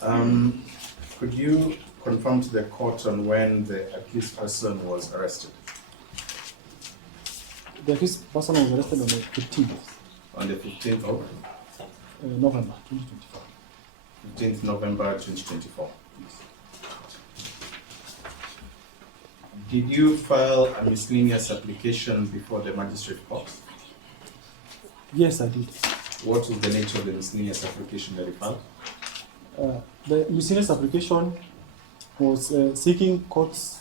Could you confirm to the court on when the accused person was arrested? The accused person was arrested on the 15th On the 15th of November 2024. 15th November 2024. Did you file a miscellaneous application before the magistrate court? Yes, I did. What was the nature of the miscellaneous application that you filed? The miscellaneous application was seeking court's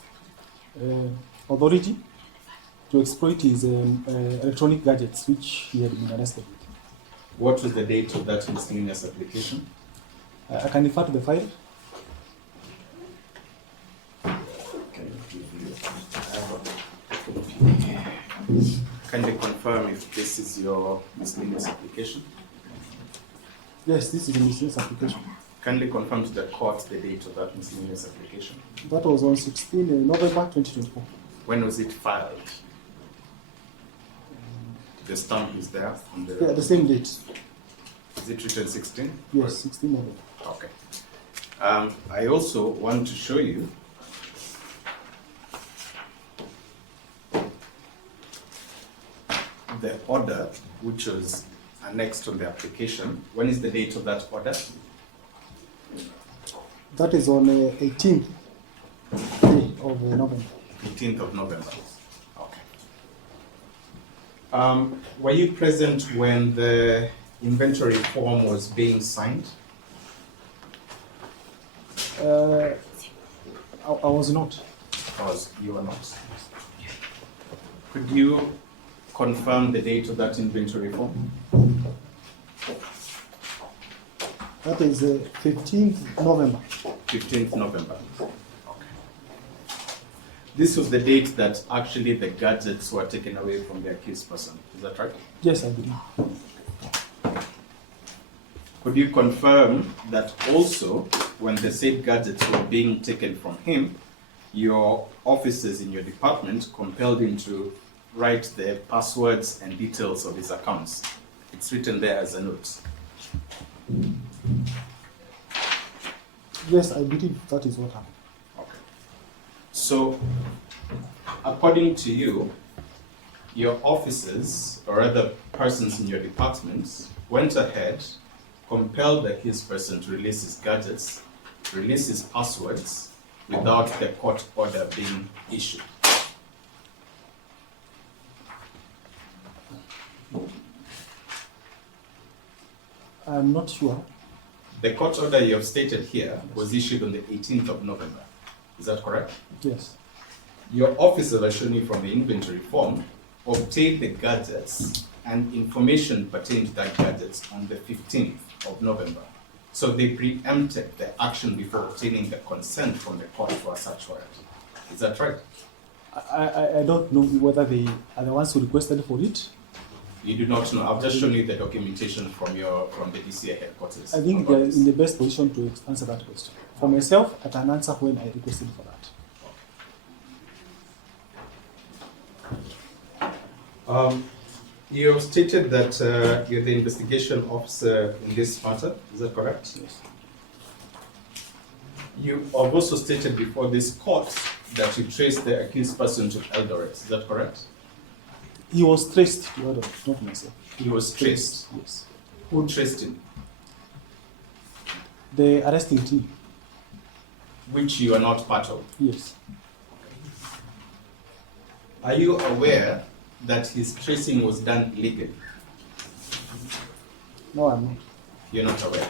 authority to exploit his electronic gadgets, which he had been arrested with. What was the date of that miscellaneous application? I can refer to the file. Can you confirm if this is your miscellaneous application? Yes, this is the miscellaneous application. Kindly confirm to the court the date of that miscellaneous application. That was on 16 November 2024. When was it filed? The stamp is there on the. Yeah, the same date. Is it written 16? Yes, 16 November. Okay. I also want to show you the order which was annexed on the application. When is the date of that order? That is on 18th day of November. 18th of November. Okay. Were you present when the inventory form was being signed? I was not. Because you were not. Could you confirm the date of that inventory form? That is 15th November. 15th November. Okay. This was the date that actually the gadgets were taken away from the accused person. Is that right? Yes, I believe. Could you confirm that also when the said gadgets were being taken from him, your officers in your department compelled him to write the passwords and details of his accounts? It's written there as a note. Yes, I believe that is what happened. Okay. So, according to you, your officers or other persons in your department went ahead, compelled the accused person to release his gadgets, release his passwords, without the court order being issued. I'm not sure. The court order you have stated here was issued on the 18th of November. Is that correct? Yes. Your officers, as shown you from the inventory form, obtained the gadgets and information pertaining to that gadgets on the 15th of November. So they preempted the action before obtaining the consent from the court for a search warrant. Is that right? I don't know whether they are the ones who requested for it. You do not know. I've just shown you the documentation from the DCI headquarters. I think they're in the best position to answer that question. For myself, I can answer when I requested for that. You have stated that you're the investigation officer in this matter. Is that correct? Yes. You have also stated before this court that you traced the accused person to Eldoret. Is that correct? He was traced to others, not myself. He was traced. Yes. Who traced him? The arresting team. Which you are not part of. Yes. Are you aware that his tracing was done illegally? No, I'm not. You're not aware.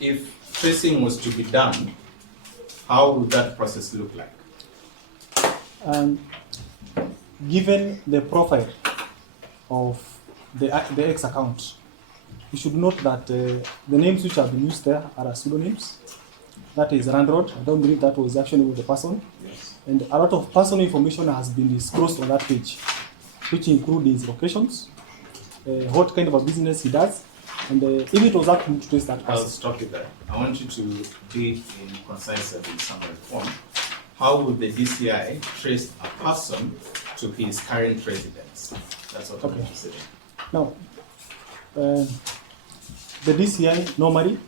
If tracing was to be done, how would that process look like? Given the profile of the X account, you should note that the names which have been used there are pseudonyms. That is Randrod. I don't believe that was actually the person. Yes. And a lot of personal information has been disclosed on that page, which include his locations, what kind of a business he does, and if it was up to me to trace that person. I'll stop you there. I want you to do it in concise and summary form. How would the DCI trace a person to his current residence? That's what I'm interested in. Now, the DCI normally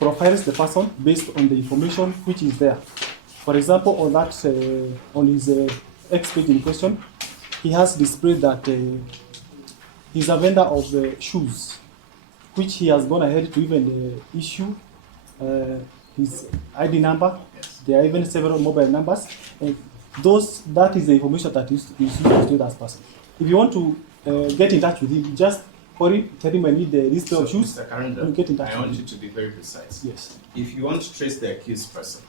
profiles the person based on the information which is there. For example, on that on his X page in question, he has displayed that he's a vendor of shoes, which he has gone ahead to even issue his ID number. Yes. There are even several mobile numbers, and that is the information that is used to that person. If you want to get in touch with him, just call him, tell him I need the list of shoes, Mr. Karanja, and get in touch I with want him. you to be very precise. Yes. If you want to trace the accused person,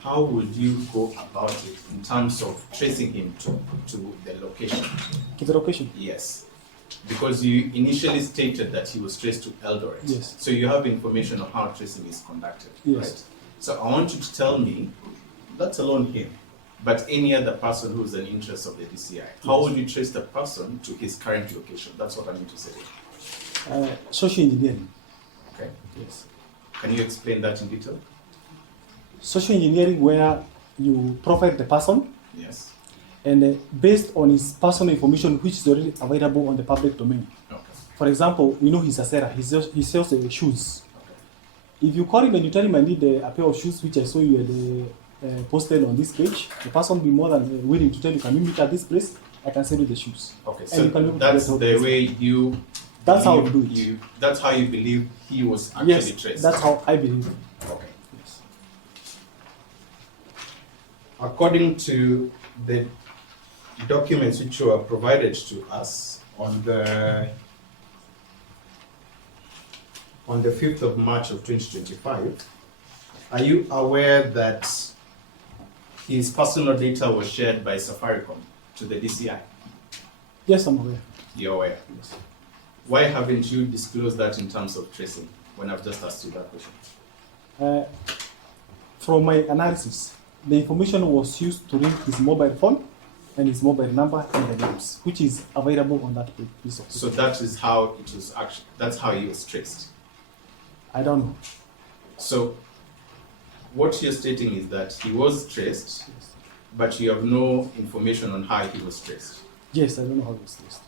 how would you go about it in terms of tracing him to the location? To the location. Yes. Because you initially stated that he was traced to Eldoret. Yes. So you have information on how tracing is conducted. Yes. Right? So I want you to tell me, let alone him, but any other person who is an interest of the DCI, how would you trace the person to his current location? That's what I'm interested in. Social engineering. Okay. Yes. Can you explain that in detail? Social engineering, where you profile the person, Yes. and based on his personal information which is already available on the public domain. Okay. For example, you know he's a seller, he sells shoes. Okay. If you call him and you tell him I need a pair of shoes which I saw you had posted on this page, the person will be more than willing to tell you, can you meet at this place? I can sell you the shoes. Okay, And so you can look that's at the way you. That's how you- we do it. That's how you believe he was actually Yes, traced. that's how I believe. Okay. Yes. According to the documents which were provided to us on the 5th of March of 2025, are you aware that his personal data was shared by Safaricom to the DCI? Yes, I'm aware. You're aware. Yes. Why haven't you disclosed that in terms of tracing when I've just asked you that question? From my analysis, the information was used to link his mobile phone and his mobile number and the names, which is available on that piece of paper. So that is how it was actually, that's how he was traced. I don't know. So what you're stating is that he was traced, Yes. but you have no information on how he was traced. Yes, I don't know how it's traced.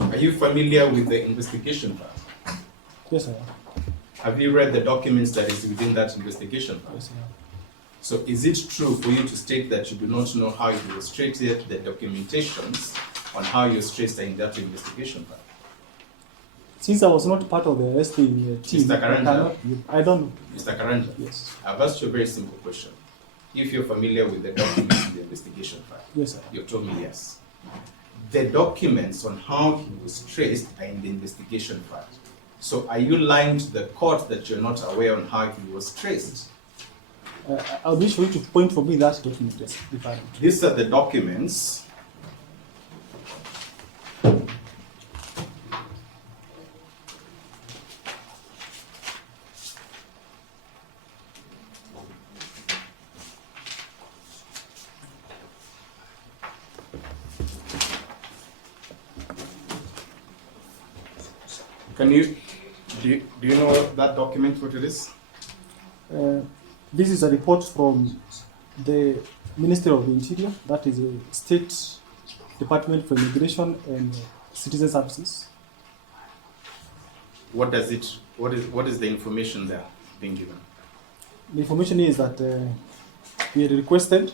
Are you familiar with the investigation part? Yes, I am. Have you read the documents that is within that investigation part? Yes, I am. So is it true for you to state that you do not know how he was traced, yet the documentations on how he was traced are in that investigation part? Since I was not part of the arresting team, Mr. Karanja? I don't know. Mr. Karanja, Yes. I've asked you a very simple question. If you're familiar with the documents in the investigation part, Yes, I am. you've told me yes. The documents on how he was traced are in the investigation part. So are you lying to the court that you're not aware on how he was traced? I'll wish for you to point for me that document, yes, if I don't. These are the documents do you know that document, what it is? This is a report from the Ministry of the Interior, that is a State Department for Immigration and Citizen Services. What is the information there being given? The information is that we had requested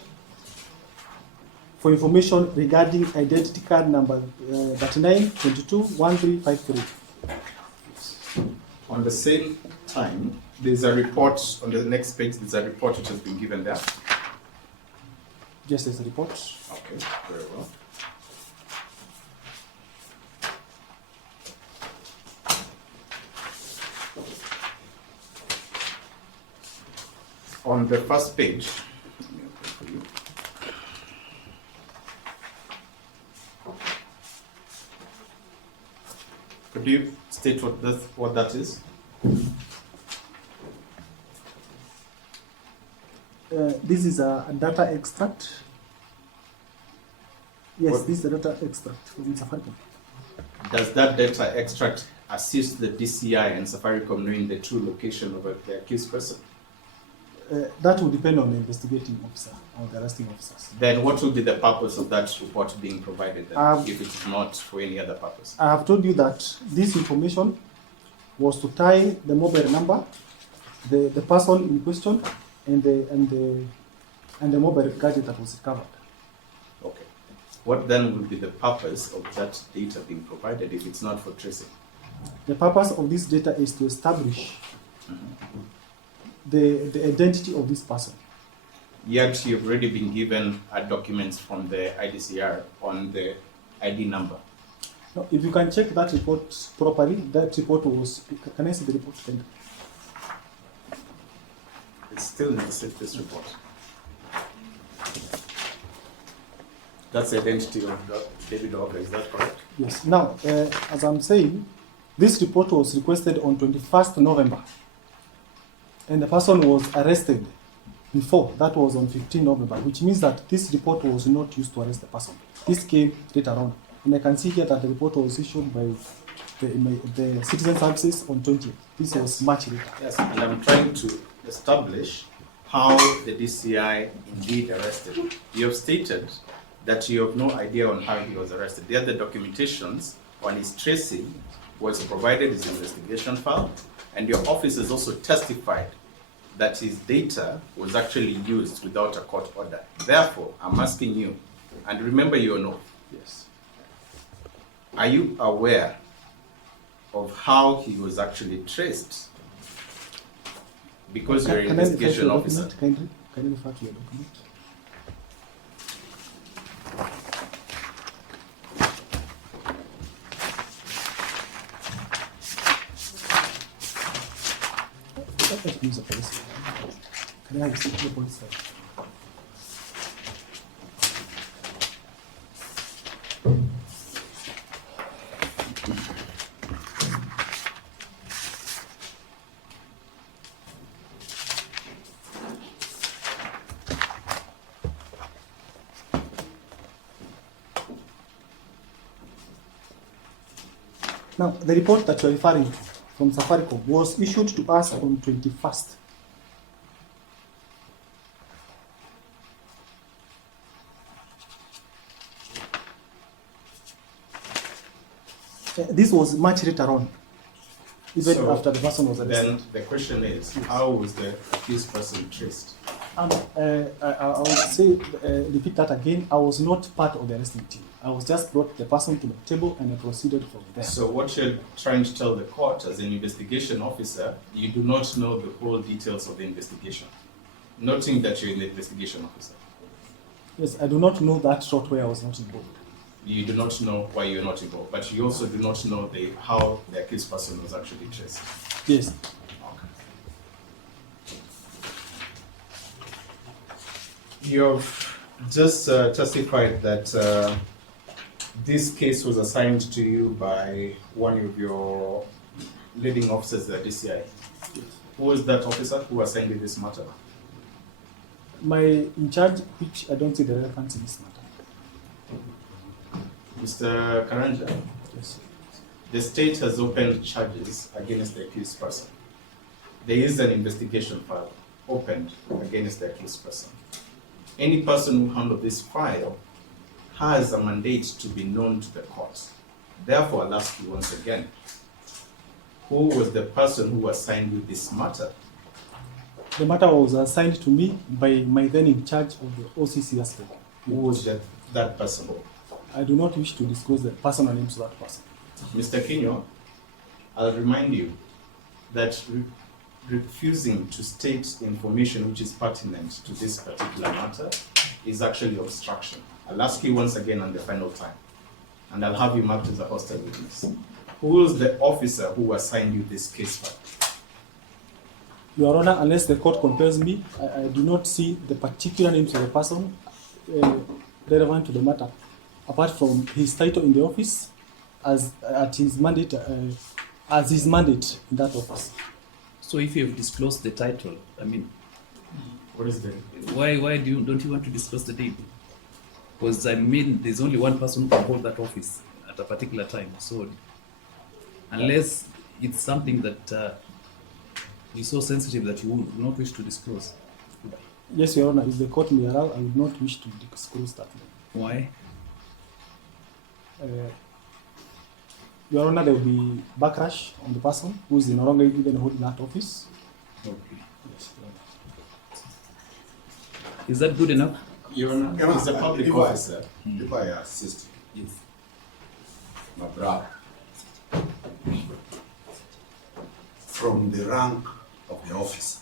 for information regarding identity card number 39221353. On the same time, there's a report on the next page, there's a report which has been given there. Just as a report. Okay, very well. On the first page, let me open for you. Could you state what that is? This is a data extract. Yes, What? this is a data extract from Safaricom. Does that data extract assist the DCI and Safaricom knowing the true location of the accused person? That will depend on the investigating officer or the arresting officers. Then what will be the purpose of that report being provided then, if it's not for any other purpose? I have told you that this information was to tie the mobile number, the person in question, and the mobile gadget that was recovered. Okay. What then will be the purpose of that data being provided if it's not for tracing? The purpose of this data is to establish the identity of this person. Yet you've already been given documents from the IDCR on the ID number. Now, if you can check that report properly, that report was. Can I see the report? It's still in this report. That's the identity of David Walker, is that correct? Yes. Now, as I'm saying, this report was requested on 21st November, and the person was arrested before. That was on 15 November, which means that this report was not used to arrest the person. This came later on. And I can see here that the report was issued by the Citizen Services on 20th. This was much later. Yes, and I'm trying to establish how the DCI indeed arrested. You have stated that you have no idea on how he was arrested. The other documentations on his tracing was provided his investigation file, and your officers also testified that his data was actually used without a court order. Therefore, I'm asking you, and remember your note. Yes. Are you aware of how he was actually traced? Because you're an investigation officer. Can you refer to your document? Let me use the police. Can I have the police side? Now, the report that you're referring to from Safaricom was issued to us on 21st. This was much later on, even So, after the person was arrested. Then the question is, how was the accused person traced? I will say, repeat that again. I was not part of the arresting team. I was just brought the person to the table and I proceeded from there. So what you're trying to tell the court as an investigation officer, you do not know the whole details of the investigation, noting that you're an investigation officer. Yes, I do not know that short where I was not involved. You do not know why you're not involved, but you also do not know how the accused person was actually traced. Yes. You have just testified that this case was assigned to you by one of your leading officers at DCI. Who was that officer who assigned you this matter? My in charge, which I don't see the relevance in this matter. Mr. Karanja, Yes. the state has opened charges against the accused person. There is an investigation file opened against the accused person. Any person who handles this file has a mandate to be known to the court. Therefore, I'll ask you once again, who was the person who assigned you this matter? The matter was assigned to me by my then in charge of the OCC aspect. Who was that person? I do not wish to disclose the personal names of that person. Mr. Kinyo, I'll remind you that refusing to state information which is pertinent to this particular matter is actually obstruction. I'll ask you once again on the final time, and I'll have you marked as a hostile witness. Who was the officer who assigned you this case file? Your Honor, unless the court compels me, I do not see the particular names of the person relevant to the matter, apart from his title in the office as his mandate in that office. So if you have disclosed the title, I mean, What is the why don't you want to disclose the name? Because I mean, there's only one person who can hold that office at a particular time. So unless it's something that is so sensitive that you would not wish to disclose. Yes, Your Honor, if the court may allow, I would not wish to disclose that name. Why? Your Honor, there will be backlash on the person who is no longer even holding that office. Okay. Yes, Your Honor. Is that good enough? Your Honor, he's a public if officer. If I assist Yes. my brother from the rank of the officer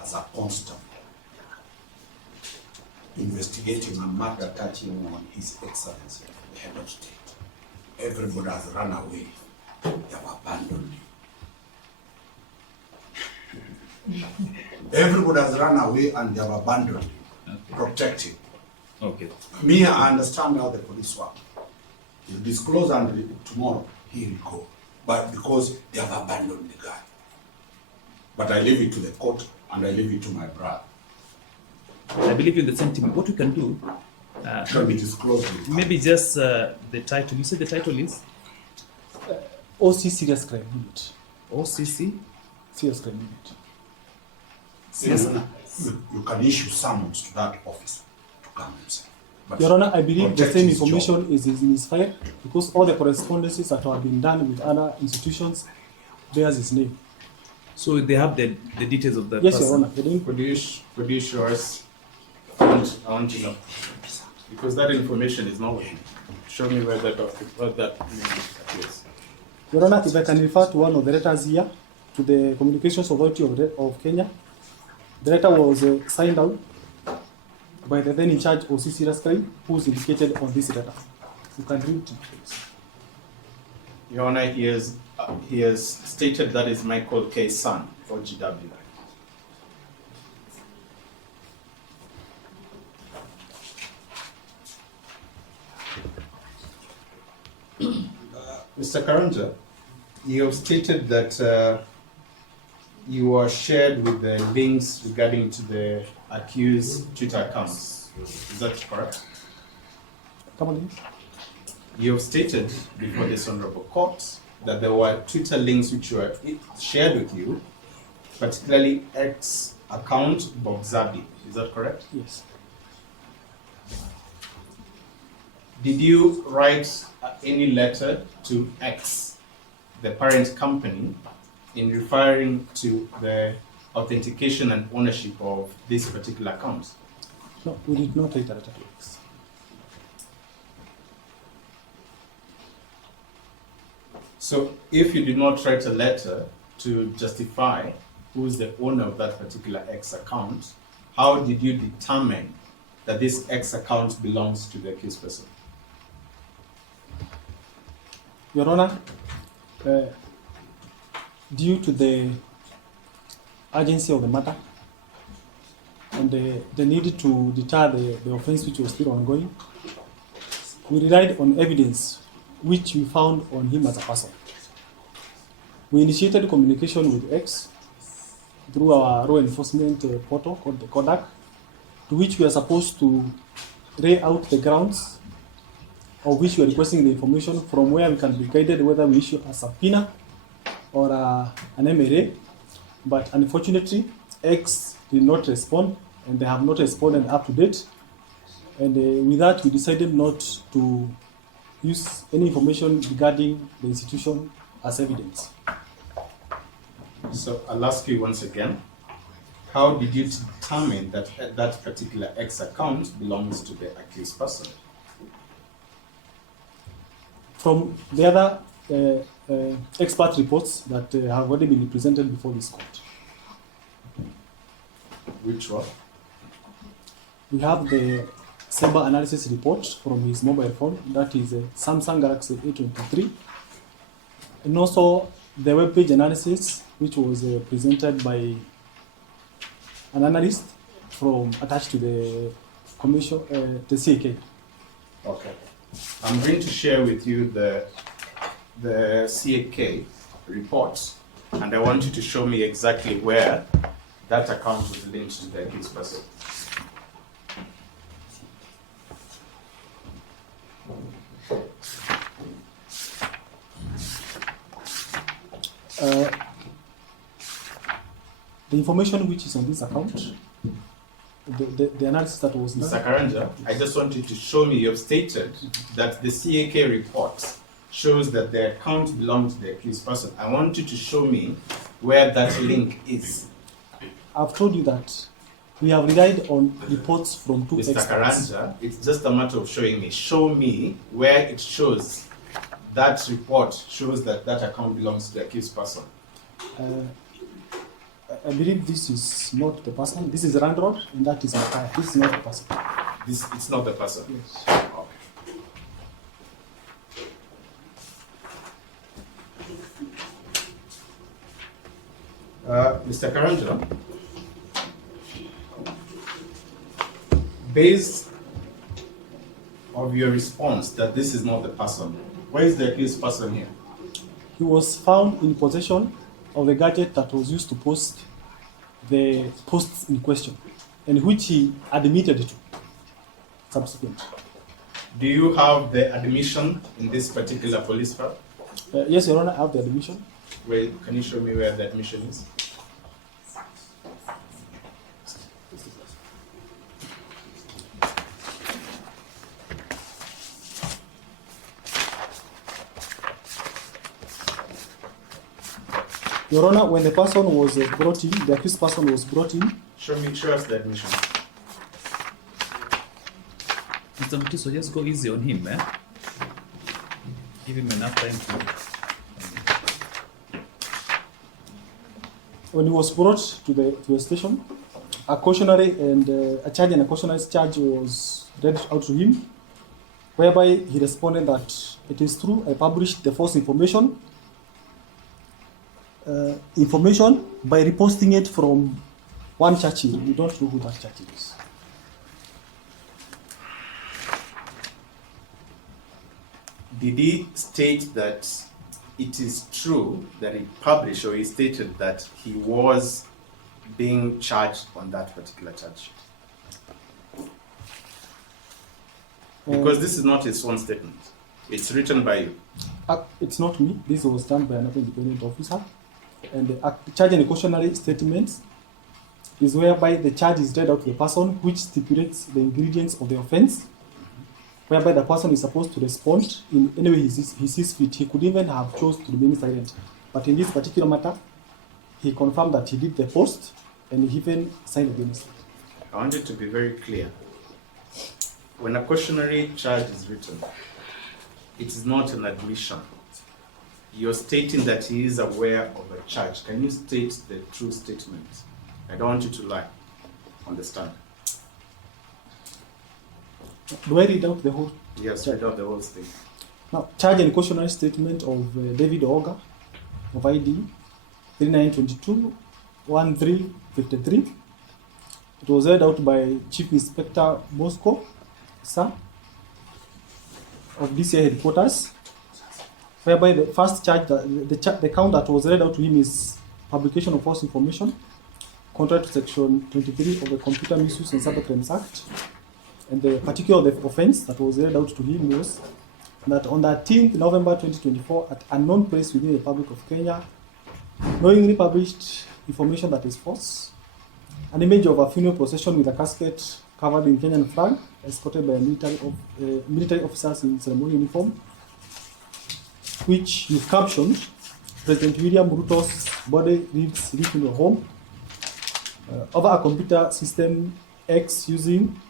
as a constable investigating a matter touching on His Excellency the Head of State. Everybody has run away. They have abandoned him. Everybody has run away and they have abandoned him. Okay. Protect him. Okay. Me, I understand how the police work. He'll disclose and tomorrow he will go. But because they have abandoned the guy. But I leave it to the court and I leave it to my brother. I believe in the sentiment. What we can do, Can be disclosed with maybe just the title. You said the title is OC Serious Crime Unit. OCC? Serious Crime Unit. Yes. You can issue summons to that office to come and say. But Your Honor, I believe the protect same his job. information is in his file because all the correspondences that have been done with other institutions bears his name. So they have the details of that Yes, person. Your Honor. The name, Could you show us? I want to know. Because that information is not with me. Show me where that name appears. Your Honor, if I can refer to one of the letters here to the Communications Authority of Kenya, the letter was signed out by the then in charge of serious crime, who is indicated on this letter. You can read it, please. Your Honor, he has stated that is Michael K.'s son for GW. Mr. Karanja, you have stated that you are shared with the links regarding to the accused Twitter accounts. Is that correct? Come on, please. You have stated before this honorable court that there were Twitter links which were shared with you, particularly X account Bob Zabi. Is that correct? Yes. Did you write any letter to X, the parent company, in referring to the authentication and ownership of this particular account? No, we did not write a letter to X. So if you did not write a letter to justify who is the owner of that particular X account, how did you determine that this X account belongs to the accused person? Your Honor, due to the urgency of the matter and the need to deter the offense which was still ongoing, we relied on evidence which we found on him as a person. We initiated communication with X through our law enforcement portal called the Kodak, to which we are supposed to lay out the grounds of which we are requesting the information, from where we can be guided whether we issue a subpoena or an MRA. But unfortunately, X did not respond, and they have not responded up to date. And with that, we decided not to use any information regarding the institution as evidence. So I'll ask you once again, how did you determine that that particular X account belongs to the accused person? From the other expert reports that have already been presented before this court. Which one? We have the cyber analysis report from his mobile phone, that is a Samsung Galaxy A23, and also the web page analysis, which was presented by an analyst attached to the commission, the CAK. Okay. I'm going to share with you the CAK report, and I want you to show me exactly where that account was linked to the accused person. The information which is on this account the analysis that was done. Mr. Karanja, I just want you to show me, you've stated that the CAK report shows that the account belongs to the accused person. I want you to show me where that link is. I've told you that we have relied on reports from two Mr. experts. Karanja, it's just a matter of showing me. Show me where it shows that report shows that that account belongs to the accused person. I believe this is not the person. This is Randrod, and that is Mokaya. This is not the person. It's not the person. Yes. Okay. Mr. Karanja, based on your response that this is not the person, where is the accused person here? He was found in possession of the gadget that was used to post the posts in question, and which he admitted to subsequently. Do you have the admission in this particular police file? Yes, Your Honor, I have the admission. Wait, can you show me where the admission is? Your Honor, when the person was brought in, the accused person was brought in. Show us the admission. Mr. Mutiso, just go easy on him, eh? Give him enough time to. When he was brought to the station, a cautionary and a charge and a cautionary charge was read out to him, whereby he responded that it is true, I published the false information by reposting it from one Churchill. We don't know who that Churchill is. Did he state that it is true that he published, or he stated that he was being charged on that particular charge? Because this is not his own statement. It's written by you. It's not me. This was done by another independent officer. And the charge and cautionary statement is whereby the charge is read out to the person, which stipulates the ingredients of the offense, whereby the person is supposed to respond in any way he sees fit. He could even have chosen to remain silent. But in this particular matter, he confirmed that he did the post and he even signed against it. I want it to be very clear. When a cautionary charge is written, it is not an admission. You're stating that he is aware of a charge. Can you state the true statement? I don't want you to lie. Understand? Do I read out the whole? Yes, charge? read out the whole thing. Now, charge and cautionary statement of David Oga of ID 3922-1353. It was read out by Chief Inspector Bosco, sir, of DCI headquarters, whereby the first charge, the count that was read out to him is publication of false information, contrary to Section 23 of the Computer Misuse and Cybercrimes Act. And the particular offense that was read out to him was that on 13th November 2024, at unknown place within the Republic of Kenya, knowingly published information that is false, an image of a funeral procession with a casket covered in Kenyan flag, escorted by military officers in ceremonial uniform, which you captioned, President William Ruto's body reads in your home, over a computer system X using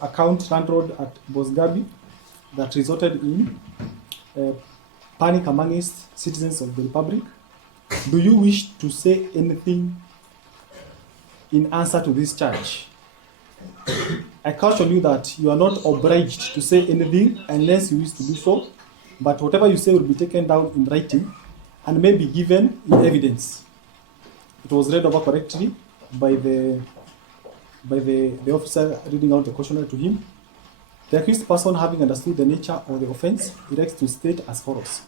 account landlord at Bosgabi, that resulted in panic amongst citizens of the Republic. Do you wish to say anything in answer to this charge? I caution you that you are not obliged to say anything unless you wish to do so, but whatever you say will be taken down in writing and may be given in evidence. It was read over correctly by the officer reading out the cautionary to him. The accused person, having understood the nature of the offense, elects to state as follows: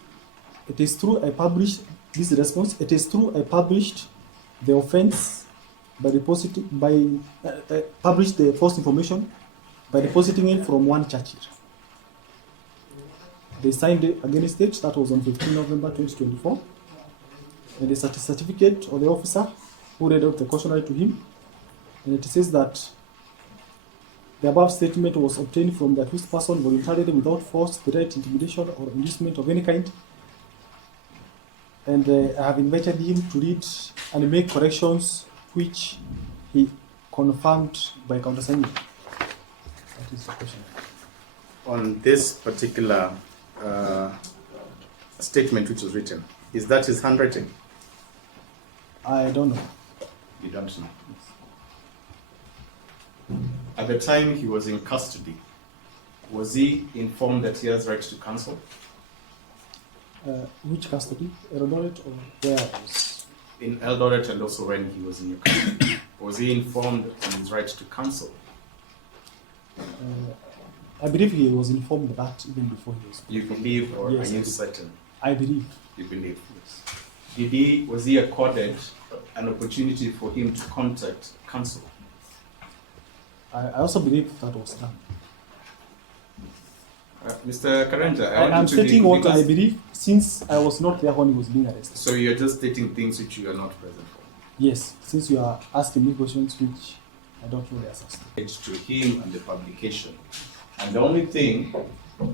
it is true I published this response. It is true I published the offense published the false information by depositing it from one Churchill. They signed against it. That was on 15 November 2024. And the certificate of the officer who read out the cautionary to him And it says that the above statement was obtained from the accused person voluntarily without force, threat, intimidation, or inducement of any kind. And I have invited him to read and make corrections which he confirmed by countersigning. That is the question. On this particular statement which was written, is that his handwriting? I don't know. You don't know. At the time he was in custody, was he informed that he has right to counsel? Which custody? Eldoret or where else? In Eldoret and also when he was in your custody. Was he informed on his right to counsel? I believe he was informed of that even before he was. You believe, or Yes, are I you do. certain? I believe. You believe. Yes. Was he accorded an opportunity for him to contact counsel? I also believe that was done. Mr. Karanja, I want I'm you to stating be- what I because- believe since I was not there when he was being arrested. So you're just stating things which you are not present for. Yes, since you are asking me questions which I don't know the answers to. It's to him and the publication. And the only thing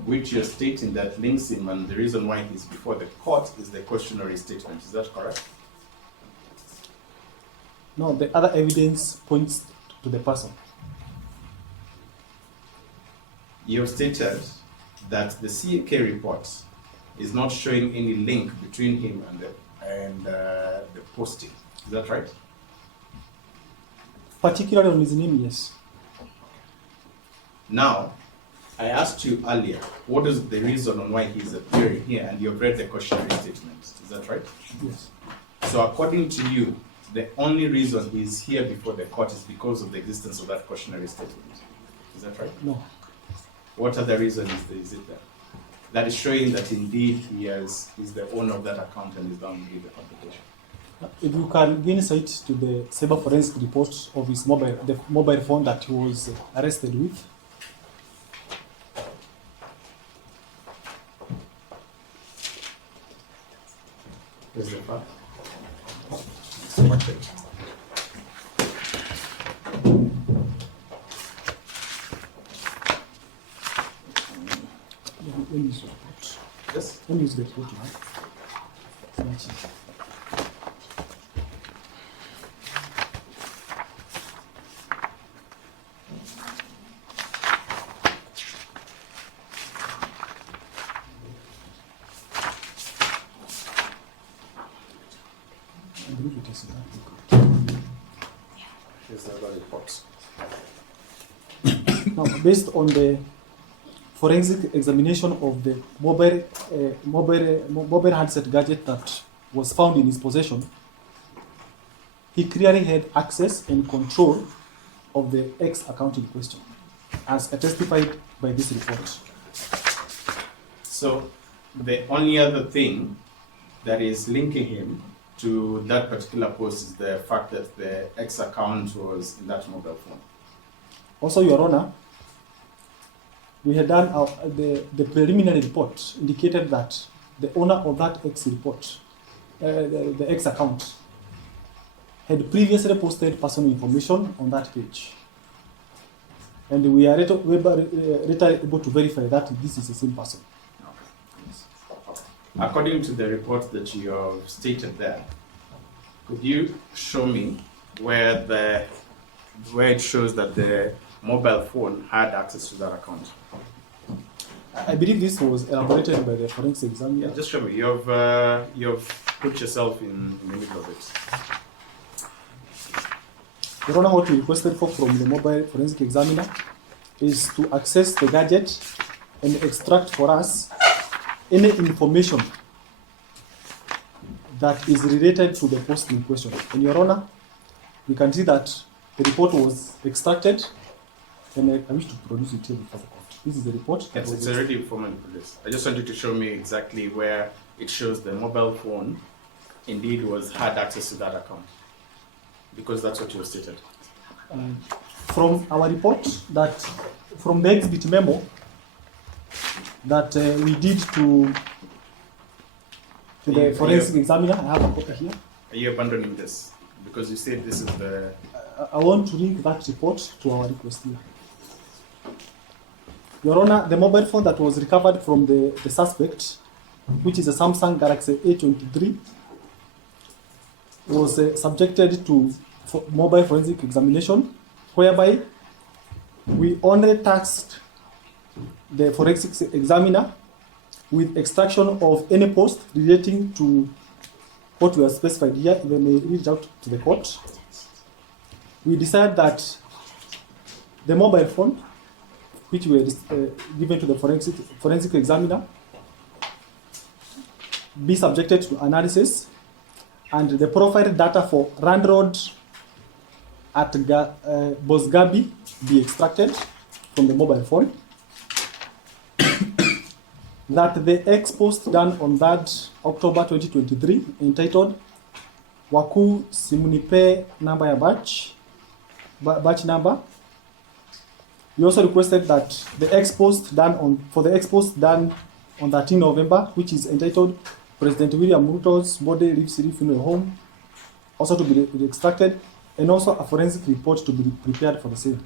which you're stating that links him and the reason why he's before the court is the cautionary statement. Is that correct? No, the other evidence points to the person. You've stated that the CAK report is not showing any link between him and the posting. Is that right? Particularly on his name, yes. Now, I asked you earlier, what is the reason on why he's appearing here, and you've read the cautionary statement. Is that right? Yes. So according to you, the only reason he's here before the court is because of the existence of that cautionary statement. Is that right? No. What other reason is it there? That is showing that indeed he's the owner of that account and is down with the publication. If you can give insight to the cyber forensic report of his the mobile phone that he was arrested with. Is the fact? Let me use the report. Yes. Let me use the report now. It's not cheap. I believe it is in that report. Here's the other report. Now, based on the forensic examination of the mobile handset gadget that was found in his possession, he clearly had access and control of the X account in question, as testified by this report. So the only other thing that is linking him to that particular post is the fact that the X account was in that mobile phone. Also, Your Honor, we had done the preliminary report indicated that the owner of that X report, the X account, had previously posted personal information on that page. And we are later able to verify that this is the same person. According to the report that you have stated there, could you show me where it shows that the mobile phone had access to that account? I believe this was elaborated by the forensic examiner. Yeah, just show me. You've put yourself in the middle of it. Your Honor, what we requested for from the mobile forensic examiner is to access the gadget and extract for us any information that is related to the post in question. And Your Honor, we can see that the report was extracted, and I wish to produce it here before the court. This is the report. that was It's already formally produced. I just want you to show me exactly where it shows the mobile phone indeed had access to that account, because that's what you stated. From our report, that from the exhibit memo that we did to the forensic examiner, I have a copy here. Are you abandoning this Because you said this is the... I want to link that report to our request here. Your Honor, the mobile phone that was recovered from the suspect, which is a Samsung Galaxy A23, was subjected to mobile forensic examination, whereby we only tasked the forensic examiner with extraction of any post relating to what we have specified here. If I may read it out to the court. We decided that the mobile phone, which were given to the forensic examiner, be subjected to analysis, and the profile data for Randroad at Bosgabi be extracted from the mobile phone. That the ex post done on that October 2023, entitled Waku Simunipe number ya batch number. We also requested that the ex post done on 13 November, which is entitled President William Ruto's body lives funeral home, also to be extracted, and also a forensic report to be prepared for the same.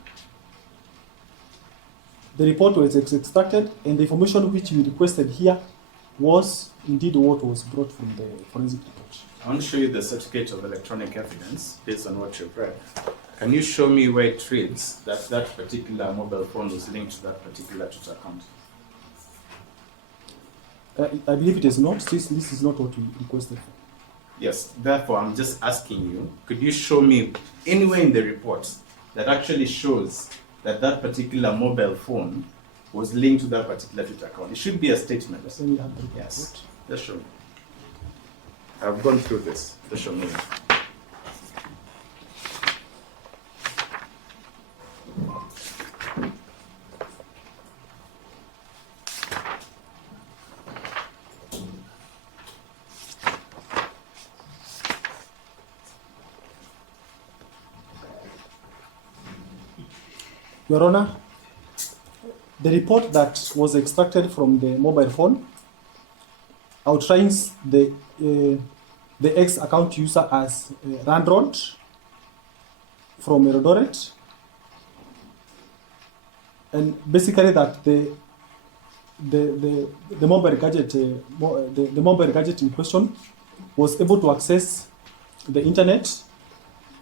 The report was extracted, and the information which we requested here was indeed what was brought from the forensic report. I want to show you the certificate of electronic evidence based on what you've read. Can you show me where it reads that that particular mobile phone was linked to that particular Twitter account? I believe it is not. This is not what we requested for. Yes, therefore I'm just asking you, could you show me anywhere in the report that actually shows that that particular mobile phone was linked to that particular Twitter account? It should be a statement. Let me have the report. Yes, just show me. I've gone through this. Just show me. Your Honor, the report that was extracted from the mobile phone outlines the X account user as Randrod from Erodoret, and basically that the mobile gadget the mobile gadget in question was able to access the internet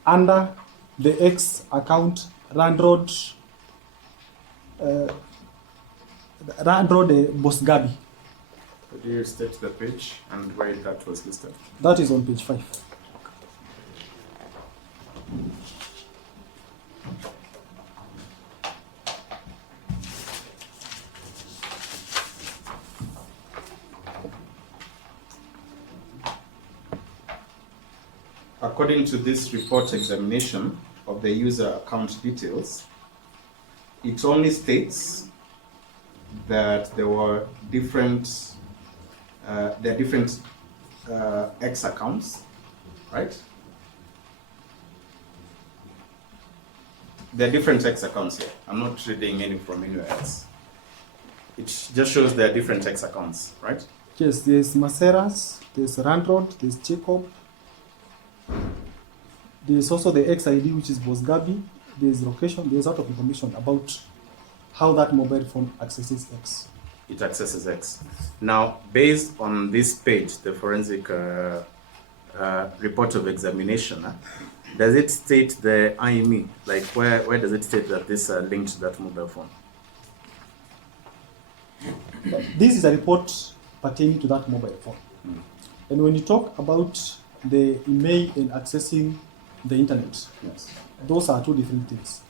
under the X account Randrod Bosgabi. Could you state the page and where that was listed? That is on page 5. According to this report examination of the user account details, it only states that there were different X accounts, right? There are different X accounts here. I'm not reading any from anywhere else. It just shows there are different X accounts, right? Yes, there's Maseras, there's Randrod, there's Jacob. There's also the X ID, which is Bosgabi. There's location, there's a lot of information about how that mobile phone accesses X. It accesses X. Now, based on this page, the forensic report of examination, does it state the IME? Like, where does it state that this linked to that mobile phone? This is a report pertaining to that mobile phone. And when you talk about the email and accessing the internet, Yes. those are two different things.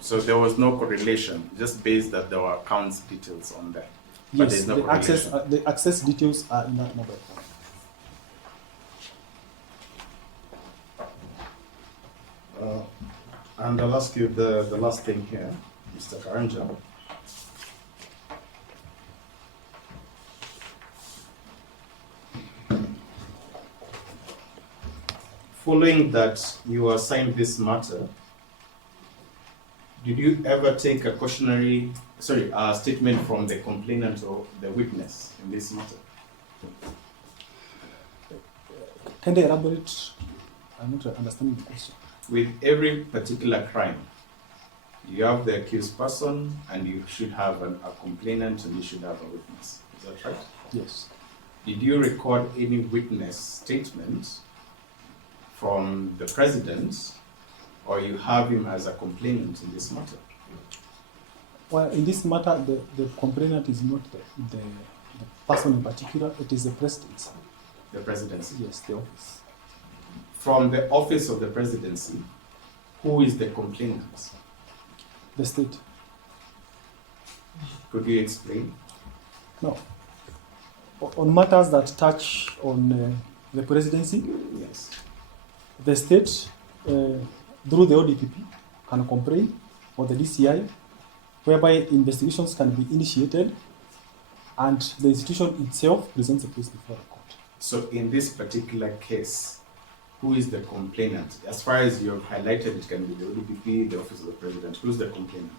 So there was no correlation, just based that there were accounts details on there. But Yes, there's no the access details are in that mobile phone. And I'll ask you the last thing here, Mr. Karanja. Following that you assigned this matter, did you ever take a cautionary, a statement from the complainant or the witness in this matter? Can I elaborate I'm not understanding the question. With every particular crime, you have the accused person and you should have a complainant and you should have a witness. Is that right? Yes. Did you record any witness statement from the president, or you have him as a complainant in this matter? Well, in this matter, the complainant is not the person in particular, it is the presidency. The presidency. Yes, the office. From the office of the presidency, who is the complainant? The state. Could you explain? No. On matters that touch on the presidency, Yes. the state, through the ODPP, can complain, or the DCI, whereby investigations can be initiated and the institution itself presents a case before the court. So in this particular case, who is the complainant? As far as you have highlighted, it can be the ODPP, the office of the president. Who's the complainant?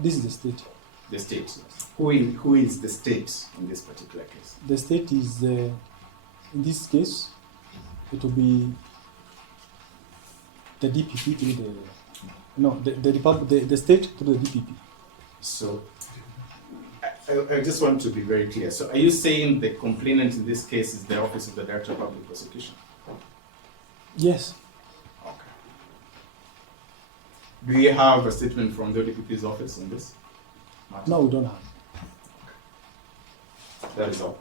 This is the state. The state. Who is the state in this particular case? The state is, in this case, it will be the DPP to the state to the DPP. So I just want to be very clear. So are you saying the complainant in this case is the office of the Director of Public Prosecution? Yes. Okay. Do you have a statement from the ODPP's office on this matter? No, we don't have. That is all.